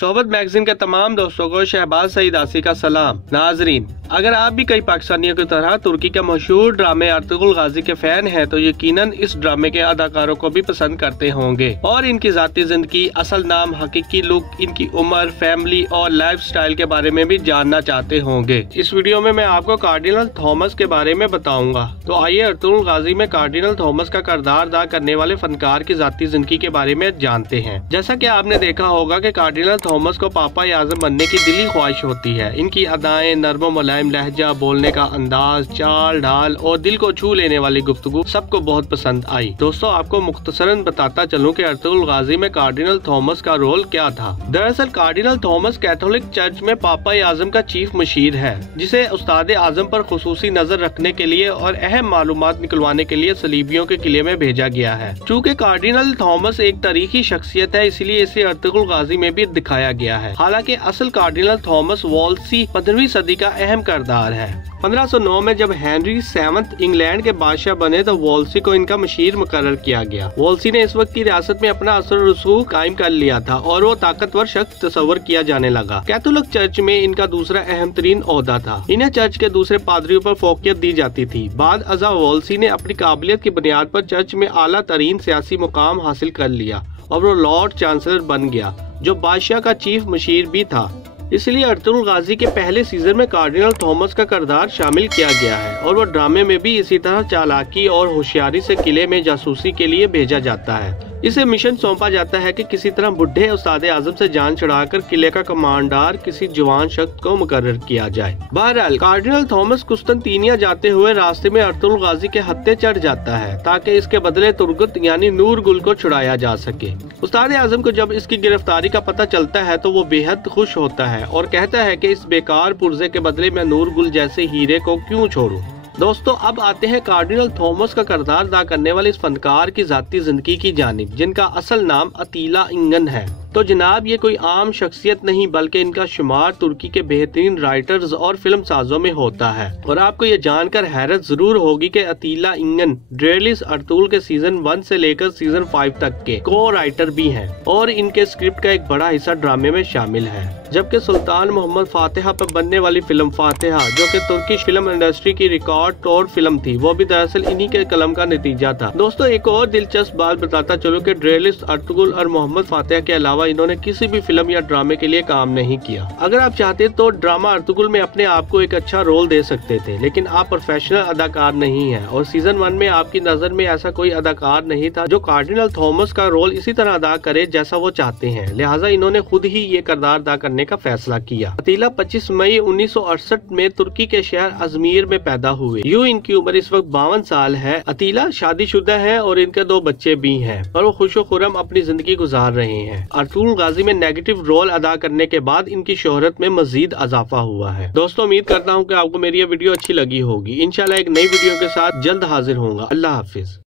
सोबत मैगजीन के तमाम दोस्तों को शहबाज सईद आसी का सलाम। नाजरीन, अगर आप भी कई पाकिस्तानियों की तरह तुर्की के मशहूर ड्रामे अर्तुगरुल गाजी के फैन हैं तो यकीनन इस ड्रामे के अदाकारों को भी पसंद करते होंगे और इनकी जाती जिंदगी, असल नाम, हकीकी लुक, इनकी उम्र, फैमिली और लाइफ स्टाइल के बारे में भी जानना चाहते होंगे। इस वीडियो में मैं आपको कार्डिनल थॉमस के बारे में बताऊंगा। तो आइए अर्तुगरुल गाजी में कार्डिनल थॉमस का किरदार अदा करने वाले फनकार की जाती जिंदगी के बारे में जानते हैं। जैसा की आपने देखा होगा की कार्डिनल थॉमस को पापा आज़म बनने की दिली ख्वाहिश होती है। इनकी अदाएं, नर्म मुलायम लहजा, बोलने का अंदाज, चाल ढाल और दिल को छू लेने वाली गुफ्तगू सबको बहुत पसंद आई। दोस्तों, आपको मुख्तसरन बताता चलूं कि अर्तुगरुल गाजी में कार्डिनल थॉमस का रोल क्या था। दरअसल कार्डिनल थॉमस कैथोलिक चर्च में पापा आज़म का चीफ मशीर है, जिसे उस्ताद आज़म पर खुसूसी नजर रखने के लिए और अहम मालूमात निकलवाने के लिए सलीबियों के किले में भेजा गया है। चूँकि कार्डिनल थॉमस एक तारीखी शख्सियत है, इसलिए इसे अर्तुगरुल गाजी में भी दिखाया गया है। हालांकि असल कार्डिनल थॉमस वॉल्सी 15वीं सदी का अहम किरदार है। 1509 में जब हेनरी 7 इंग्लैंड के बादशाह बने तो वॉल्सी को इनका मशीर मुकर्रर किया गया। वॉल्सी ने इस वक्त की रियासत में अपना असर रसूख कायम कर लिया था और वो ताकतवर शख्स तस्वर किया जाने लगा। कैथोलिक चर्च में इनका दूसरा अहम तरीन ओहदा था। इन्हें चर्च के दूसरे पादरियों पर फोकियत दी जाती थी। बाद अज़ा वॉल्सी ने अपनी काबिलियत की बुनियाद पर चर्च में आला तरीन सियासी मुकाम हासिल कर लिया और वो लॉर्ड चांसलर बन गया, जो बादशाह का चीफ मशीर भी था। इसलिए अर्तुगरुल गाजी के पहले सीजन में कार्डिनल थॉमस का किरदार शामिल किया गया है और वो ड्रामे में भी इसी तरह चालाकी और होशियारी से किले में जासूसी के लिए भेजा जाता है। इसे मिशन सौंपा जाता है कि किसी तरह बुढ़े उस्ताद आज़म से जान छुड़ाकर किले का कमांडर किसी जवान शख्स को मुकर्रर किया जाए। बहरहाल कार्डिनल थॉमस कुस्तनतीनिया जाते हुए रास्ते में अर्तुगरुल गाजी के हत्थे चढ़ जाता है ताकि इसके बदले तुर्गत यानी नूर गुल को छुड़ाया जा सके। उस्ताद आज़म को जब इसकी गिरफ्तारी का पता चलता है तो वो बेहद खुश होता है और कहता है कि इस बेकार पुर्जे के बदले मैं नूर गुल जैसे हीरे को क्यों छोड़ूं। दोस्तों, अब आते हैं कार्डिनल थॉमस का किरदार अदा करने वाले इस फनकार की जाती जिंदगी की जानिब, जिनका असल नाम अतीला इंगन है। तो जनाब, ये कोई आम शख्सियत नहीं बल्कि इनका शुमार तुर्की के बेहतरीन राइटर्स और फिल्म साजों में होता है। और आपको ये जानकर हैरत जरूर होगी कि अतीला इंगन ड्रेलिस अर्तुगरुल के सीजन 1 से लेकर सीजन 5 तक के को राइटर भी हैं और इनके स्क्रिप्ट का एक बड़ा हिस्सा ड्रामे में शामिल है। जबकि सुल्तान मोहम्मद फातिहा पर बनने वाली फिल्म फातिहा, जो कि तुर्किश फिल्म इंडस्ट्री की रिकॉर्ड तोड़ फिल्म थी, वो भी दरअसल इन्हीं के कलम का नतीजा था। दोस्तों, एक और दिलचस्प बात बताता चलो कि ड्रेलिस अर्तुगरुल और मोहम्मद फातिहा के अलावा इन्होंने किसी भी फिल्म या ड्रामे के लिए काम नहीं किया। अगर आप चाहते तो ड्रामा अर्तुगरुल में अपने आप को एक अच्छा रोल दे सकते थे, लेकिन आप प्रोफेशनल अदाकार नहीं हैं और सीजन 1 में आपकी नजर में ऐसा कोई अदाकार नहीं था जो कार्डिनल थॉमस का रोल इसी तरह अदा करे जैसा वो चाहते हैं। लिहाजा इन्होंने खुद ही ये किरदार अदा करने का फैसला किया। अतीला 25 मई 1968 में तुर्की के शहर अजमीर में पैदा हुए। यूं इनकी उम्र इस वक्त 52 साल है। अतीला शादीशुदा है और इनके 2 बच्चे भी हैं और वो खुशो खुर्रम अपनी जिंदगी गुजार रहे हैं। अर्तुगरुल गाजी में नेगेटिव रोल अदा करने के बाद इनकी शोहरत में मजीद इजाफा हुआ है। दोस्तों, उम्मीद करता हूँ कि आपको मेरी ये वीडियो अच्छी लगी होगी। इंशाल्लाह एक नई वीडियो के साथ जल्द हाजिर होऊंगा। अल्लाह हाफिज।